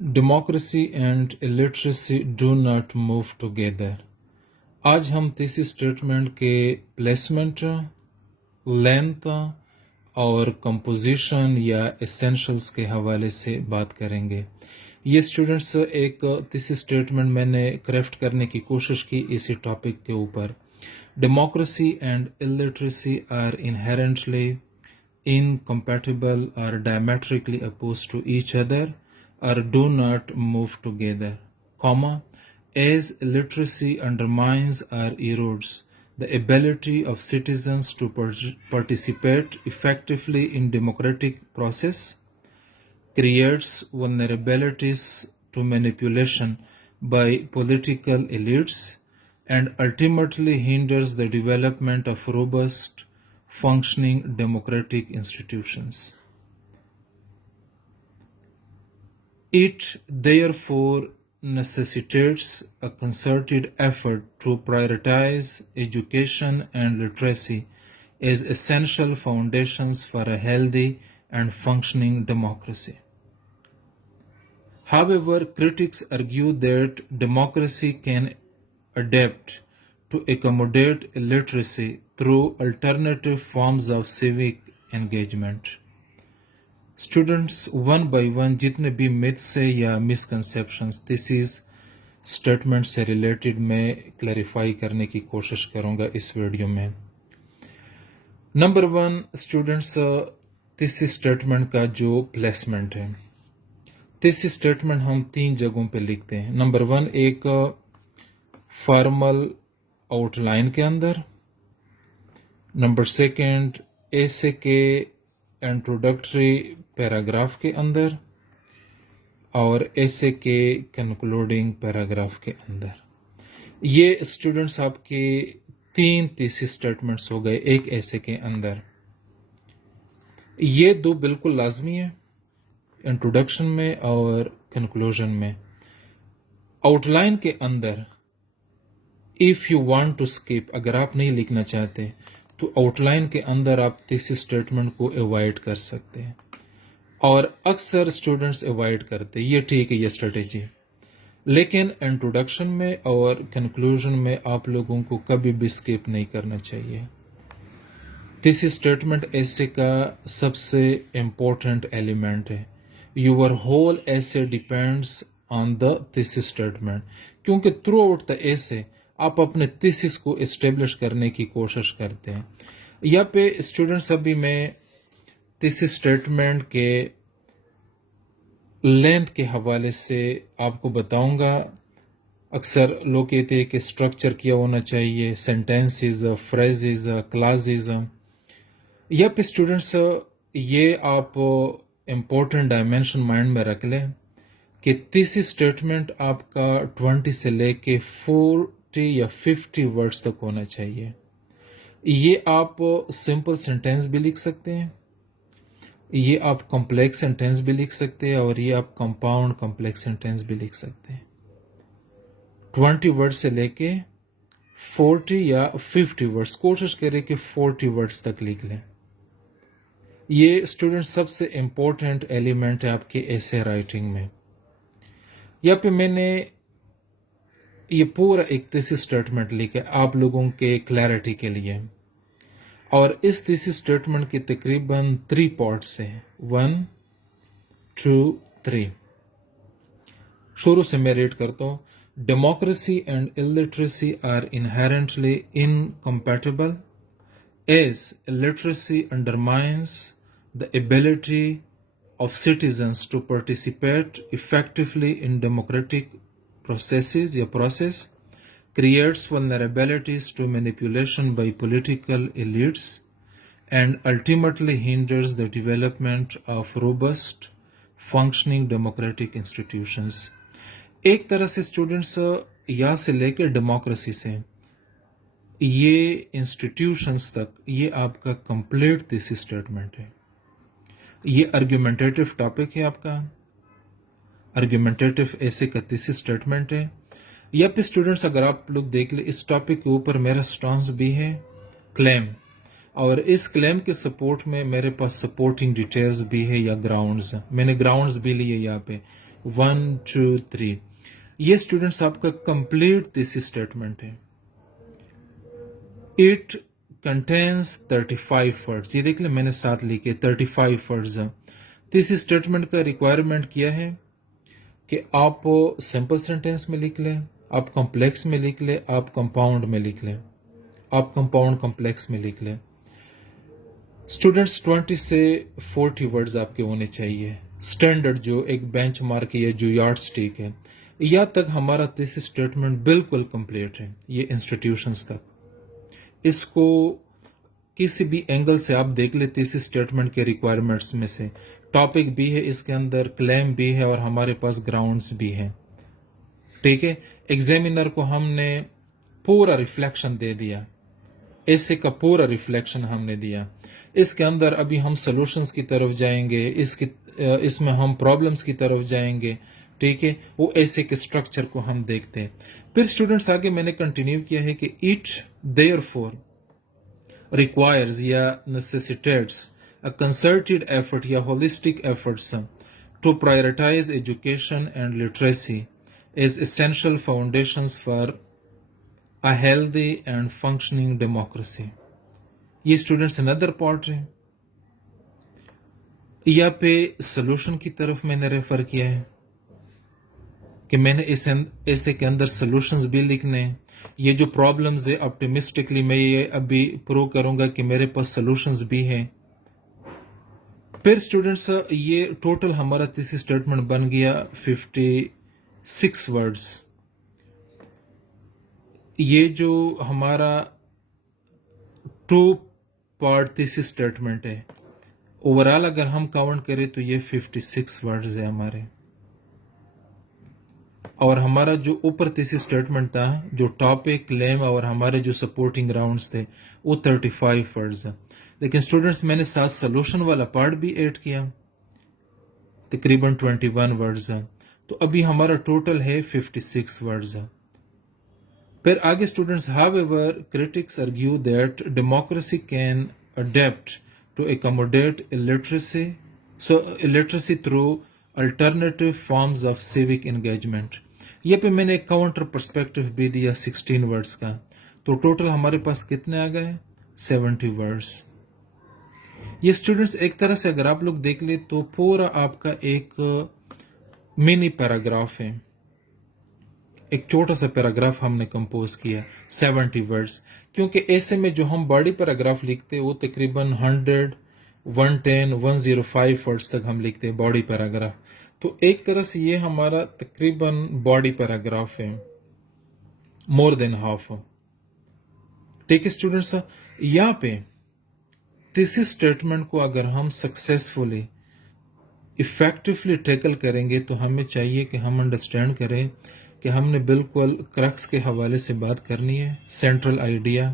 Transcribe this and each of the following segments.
Democracy and illiteracy do not move together. آج ہم تیسری اسٹیٹمنٹ کے پلیسمنٹ، لینتھ اور کمپوزیشن یا اسینشلز کے حوالے سے بات کریں گے۔ یہ اسٹوڈنٹس ایک تیسری اسٹیٹمنٹ میں نے کرافٹ کرنے کی کوشش کی اسی ٹاپک کے اوپر۔ Democracy and illiteracy are inherently incompatible or diametrically opposed to each other or do not move together, comma, as illiteracy undermines or erodes the ability of citizens to participate effectively in democratic process, creates vulnerabilities to manipulation by political elites, and ultimately hinders the development of robust, functioning democratic institutions. It therefore necessitates a concerted effort to prioritize education and literacy as essential foundations for a healthy and functioning democracy. However, critics argue that democracy can adapt to accommodate illiteracy through alternative forms of civic engagement. Students one by one جتنے بھی myths ہے یا misconceptions theses statement سے related میں clarify کرنے کی کوشش کروں گا اس ویڈیو میں۔ نمبر 1 اسٹوڈنٹس تیسری اسٹیٹمنٹ کا جو پلیسمنٹ ہے، تیسری اسٹیٹمنٹ ہم 3 جگہوں پہ لکھتے ہیں۔ نمبر 1 ایک فارمل آؤٹ لائن کے اندر، نمبر 2 ایسے کے انٹروڈکٹری پیراگراف کے اندر، اور ایسے کے کنکلوڈنگ پیراگراف کے اندر۔ یہ اسٹوڈنٹس آپ کے 3 تیسری اسٹیٹمنٹس ہو گئے ایک ایسے کے اندر۔ یہ 2 بالکل لازمی ہیں انٹروڈکشن میں اور کنکلوژن میں۔ آؤٹ لائن کے اندر if you want to skip, اگر آپ نہیں لکھنا چاہتے تو آؤٹ لائن کے اندر آپ تیسری اسٹیٹمنٹ کو اوائڈ کر سکتے ہیں، اور اکثر اسٹوڈنٹس اوائڈ کرتے، یہ ٹھیک ہے یہ اسٹریٹجی، لیکن انٹروڈکشن میں اور کنکلوژن میں آپ لوگوں کو کبھی بھی اسکپ نہیں کرنا چاہیے۔ تیسری اسٹیٹمنٹ ایسے کا سب سے امپورٹنٹ ایلیمنٹ ہے۔ یور ہول ایسے ڈیپینڈس آن دا تیسری اسٹیٹمنٹ، کیونکہ تھرو آؤٹ دا ایسے آپ اپنے تھیسس کو اسٹیبلش کرنے کی کوشش کرتے ہیں۔ یہاں پہ اسٹوڈنٹس ابھی میں تیسری اسٹیٹمنٹ کے لینتھ کے حوالے سے آپ کو بتاؤں گا۔ اکثر لوگ کہتے ہیں کہ اسٹرکچر کیا ہونا چاہیے، سینٹینسز، فریزز، کلازز۔ یہاں پہ اسٹوڈنٹس یہ آپ امپورٹنٹ ڈائمینشن مائنڈ میں رکھ لیں کہ تیسری اسٹیٹمنٹ آپ کا 20 سے لے کے 40 یا 50 ورڈز تک ہونا چاہیے۔ یہ آپ سمپل سینٹینس بھی لکھ سکتے ہیں، یہ آپ کمپلیکس سینٹینس بھی لکھ سکتے ہیں، اور یہ آپ کمپاؤنڈ کمپلیکس سینٹینس بھی لکھ سکتے ہیں۔ 20 ورڈ سے لے کے 40 یا 50 ورڈز، کوشش کریں کہ 40 ورڈز تک لکھ لیں۔ یہ اسٹوڈنٹ سب سے امپورٹنٹ ایلیمنٹ ہے آپ کے ایسے رائٹنگ میں۔ یہاں پہ میں نے یہ پورا ایک تیسری اسٹیٹمنٹ لکھا آپ لوگوں کے کلیئرٹی کے لیے، اور اس تیسری اسٹیٹمنٹ کی تقریباً 3 پارٹس ہیں، 1 2 3۔ شروع سے میں ریڈ کرتا ہوں۔ Democracy and illiteracy are inherently incompatible as illiteracy undermines the ability of citizens to participate effectively in democratic process, creates vulnerabilities to manipulation by political elites, and ultimately hinders the development of robust, functioning democratic institutions۔ ایک طرح سے students یہاں سے لے کے democracy سے یہ institutions تک یہ آپ کا کمپلیٹ تیسری اسٹیٹمنٹ ہے۔ یہ آرگیومنٹیٹو ٹاپک ہے آپ کا، آرگیومنٹیٹو ایسے کا تیسری اسٹیٹمنٹ ہے۔ یا پھر اسٹوڈنٹس اگر آپ لوگ دیکھ لیں اس ٹاپک کے اوپر میرا سٹانس بھی ہے کلیم، اور اس کلیم کے سپورٹ میں میرے پاس سپورٹنگ ڈیٹیلز بھی ہے یا گراؤنڈز، میں نے گراؤنڈز بھی لیے یہاں پہ 1 2 3 یہ اسٹوڈنٹس آپ کا کمپلیٹ تھیسس اسٹیٹمنٹ ہے. It contains 35 words. یہ دیکھ لیں میں نے ساتھ لکھے 35 ورڈز. تھیسس اسٹیٹمنٹ کا ریکوائرمنٹ کیا ہے کہ آپ سمپل سینٹینس میں لکھ لیں, آپ کمپلیکس میں لکھ لیں, آپ کمپاؤنڈ میں لکھ لیں, آپ کمپاؤنڈ کمپلیکس میں لکھ لیں. اسٹوڈنٹس 20 سے 40 ورڈز آپ کے ہونے چاہیے. اسٹینڈرڈ جو ایک بینچ مارک ہے یا جو یارڈ سٹیک ہے, یا تک ہمارا تھیسس اسٹیٹمنٹ بالکل کمپلیٹ ہے. یہ انسٹیٹیوشنس تک اس کو کسی بھی اینگل سے آپ دیکھ لیں. تھیسس اسٹیٹمنٹ کے ریکوائرمنٹس میں سے ٹاپک بھی ہے, اس کے اندر کلیم بھی ہے, اور ہمارے پاس گراؤنڈس بھی ہیں. ٹھیک ہے, ایگزامینر کو ہم نے پورا ریفلیکشن دے دیا, ایسے کا پورا ریفلیکشن ہم نے دیا. اس کے اندر ابھی ہم سولوشنز کی طرف جائیں گے, اس میں ہم پرابلمس کی طرف جائیں گے. ٹھیک ہے, وہ ایسے کے اسٹرکچر کو ہم دیکھتے ہیں. پھر اسٹوڈنٹس آگے میں نے کنٹینیو کیا ہے کہ اٹ دیئر فور requires یا necessitates a concerted effort یا holistic efforts to prioritize education and literacy as essential foundations for a healthy and functioning democracy. یہ اسٹوڈنٹس another part ہے. یا پہ سلوشن کی طرف میں نے ریفر کیا ہے کہ میں نے ایسے کے اندر سلوشنز بھی لکھنے ہیں. یہ جو پرابلمز ہے آپٹیمسٹکلی میں یہ ابھی پروو کروں گا کہ میرے پاس سلوشنز بھی ہیں. پھر اسٹوڈنٹس یہ ٹوٹل ہمارا تھیسس اسٹیٹمنٹ بن گیا 56 ورڈز. یہ جو ہمارا 2 پارٹ تھیسس اسٹیٹمنٹ ہے, اوور آل اگر ہم کاؤنٹ کریں تو یہ 56 ورڈز ہے ہمارے. اور ہمارا جو اوپر تھیسس اسٹیٹمنٹ تھا, جو ٹاپک کلیم اور ہمارے جو سپورٹنگ گراؤنڈس تھے, وہ 35 ورڈز. لیکن اسٹوڈنٹس میں نے ساتھ سلوشن والا پارٹ بھی ایڈ کیا, تقریباً 21 ورڈز. تو ابھی ہمارا ٹوٹل ہے 56 ورڈز. پھر آگے اسٹوڈنٹس ہاو ever critics argue that democracy can adapt to accommodate illiteracy through alternative forms of civic engagement. یہ پہ میں نے ایک کاؤنٹر پرسپیکٹو بھی دیا 16 ورڈز کا. تو ٹوٹل ہمارے پاس کتنے آ گئے 70 ورڈز. یہ اسٹوڈنٹس ایک طرح سے اگر آپ لوگ دیکھ لیں تو پورا آپ کا ایک منی پیراگراف ہے, ایک چھوٹا سا پیراگراف ہم نے کمپوز کیا 70 ورڈز. کیونکہ ایسے میں جو ہم باڈی پیراگراف لکھتے وہ تقریباً 100 110 105 ورڈز تک ہم لکھتے ہیں باڈی پیراگراف. تو ایک طرح سے یہ ہمارا تقریباً باڈی پیراگراف ہے, مور دین ہاف. ٹھیک ہے اسٹوڈنٹس, یہاں پہ تھیسس اسٹیٹمنٹ کو اگر ہم سکسیسفلی افیکٹولی ٹیکل کریں گے تو ہمیں چاہیے کہ ہم انڈرسٹینڈ کریں کہ ہم نے بالکل کرکس کے حوالے سے بات کرنی ہے. سینٹرل آئیڈیا,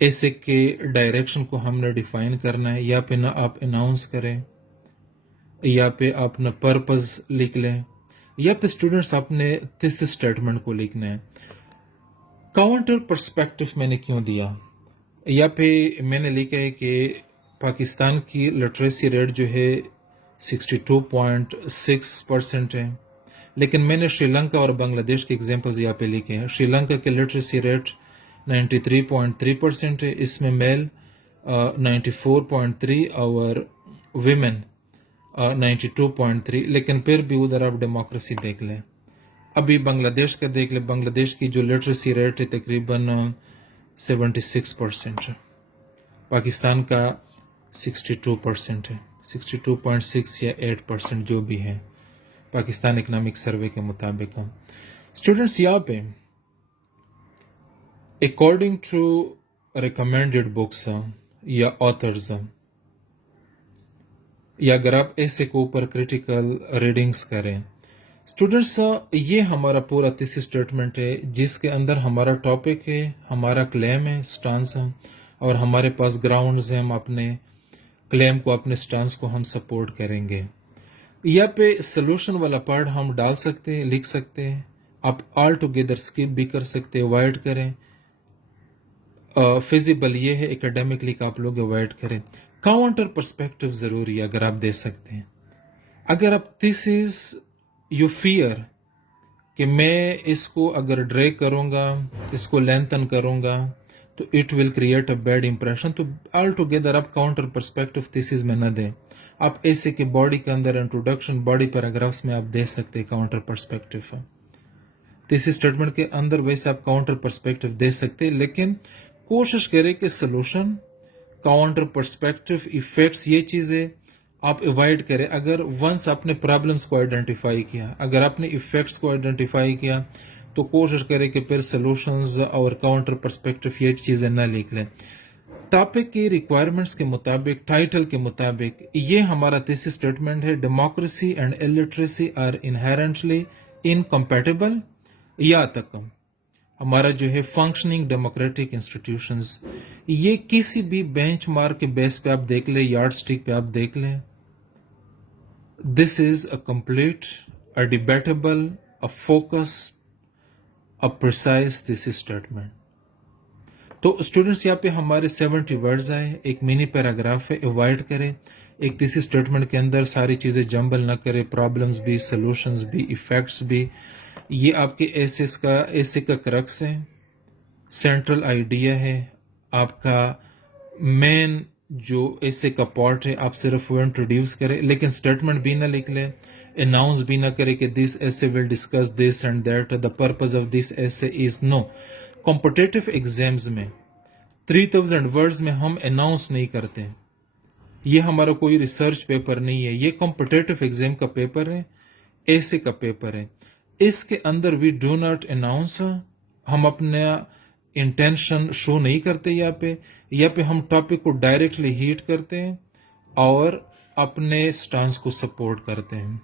ایسے کے ڈائریکشن کو ہم نے ڈیفائن کرنا ہے. یا پہ نہ آپ اناؤنس کریں, یا پہ آپ نے پرپز لکھ لیں, یا پہ اسٹوڈنٹس اپنے تھیسس اسٹیٹمنٹ کو لکھنا ہے. کاؤنٹر پرسپیکٹو میں نے کیوں دیا, یا پہ میں نے لکھا ہے کہ پاکستان کی لٹریسی ریٹ جو ہے 62.6% ہے, لیکن میں نے سری لنکا اور بنگلہ دیش کے ایگزامپلز یہاں پہ لکھے ہیں. سری لنکا کے لٹریسی ریٹ 93.3% ہے, اس میں میل 94.3 اور ویمن 92.3. لیکن پھر بھی ادھر آپ ڈیموکریسی دیکھ لیں. ابھی بنگلہ دیش کا دیکھ لیں, بنگلہ دیش کی جو لٹریسی ریٹ ہے تقریباً 76% ہے, پاکستان کا 62% ہے, 62.6 یا 8% جو بھی ہے پاکستان اکنامک سروے کے مطابق. اسٹوڈنٹس یہاں پہ اکارڈنگ ٹو ریکمینڈیڈ بکس یا آتھرز, یا اگر آپ ایسے کے اوپر کریٹیکل ریڈنگس کریں, اسٹوڈنٹس یہ ہمارا پورا تھیسس اسٹیٹمنٹ ہے جس کے اندر ہمارا ٹاپک ہے, ہمارا کلیم ہے, سٹانس ہے, اور ہمارے پاس گراؤنڈز ہیں. ہم اپنے کلیم کو, اپنے سٹانس کو ہم سپورٹ کریں گے. یا پہ سلوشن والا پارٹ ہم ڈال سکتے ہیں, لکھ سکتے ہیں. آپ آل ٹوگیدر اسکپ بھی کر سکتے ہیں, اوائڈ کریں. فیزیبل یہ ہے اکیڈیمکلی کہ آپ لوگ اوائڈ کریں. کاؤنٹر پرسپیکٹو ضروری ہے اگر آپ دے سکتے ہیں. اگر آپ تھیسس یو فیئر کہ میں اس کو اگر ڈریگ کروں گا، اس کو لینتن کروں گا تو it will create a bad impression. تو آل ٹوگیدر آپ کاؤنٹر پرسپیکٹو تھیسز میں نہ دیں. آپ ایسے کہ باڈی کے اندر انٹروڈکشن باڈی پیراگرافس میں آپ دے سکتے کاؤنٹر پرسپیکٹو. تیسری اسٹیٹمنٹ کے اندر ویسے آپ کاؤنٹر پرسپیکٹو دے سکتے، لیکن کوشش کریں کہ سلوشن، کاؤنٹر پرسپیکٹو، ایفیکٹس، یہ چیزیں آپ ایوائڈ کریں. اگر ونس آپ نے پرابلمس کو آئیڈینٹیفائی کیا، اگر آپ نے ایفیکٹس کو آئیڈینٹیفائی کیا، تو کوشش کریں کہ پھر سلوشنز اور کاؤنٹر پرسپیکٹو یہ چیزیں نہ لکھ لیں. ٹاپک کی ریکوائرمنٹس کے مطابق، ٹائٹل کے مطابق یہ ہمارا تیسری اسٹیٹمنٹ ہے: democracy and illiteracy are inherently incompatible. یا تک ہمارا جو ہے فنکشننگ ڈیموکریٹک انسٹیٹیوشنز، یہ کسی بھی بینچ مارک کے بیس پہ آپ دیکھ لیں، یارڈ اسٹک پہ آپ دیکھ لیں. This is a complete, a debatable, a focus, a precise this statement. تو اسٹوڈنٹس یہاں پہ ہمارے 70 ورڈز آئے، ایک منی پیراگراف ہے، ایوائڈ کریں. ایک تیسری اسٹیٹمنٹ کے اندر ساری چیزیں جمبل نہ کرے، پرابلمس بھی، سلوشنز بھی، ایفیکٹس بھی. یہ آپ کے ایسے کا کرکس ہے، سینٹرل آئیڈیا ہے آپ کا. مین جو ایسے کا پارٹ ہے آپ صرف وہ انٹروڈیوس کریں، لیکن اسٹیٹمنٹ بھی نہ لکھ لیں، اناؤنس بھی نہ کرے کہ دس ایسے will discuss this and that, the purpose of this ایسے از نو. کمپٹیٹیو ایگزامز میں 3000 ورڈز میں ہم اناؤنس نہیں کرتے. یہ ہمارا کوئی ریسرچ پیپر نہیں ہے، یہ کمپٹیٹیو ایگزام کا پیپر ہے، ایسے کا پیپر ہے. اس کے اندر وی ڈو ناٹ اناؤنس، ہم اپنا انٹینشن شو نہیں کرتے. یہاں پہ ہم ٹاپک کو ڈائریکٹلی ہیٹ کرتے ہیں اور اپنے سٹانس کو سپورٹ کرتے ہیں.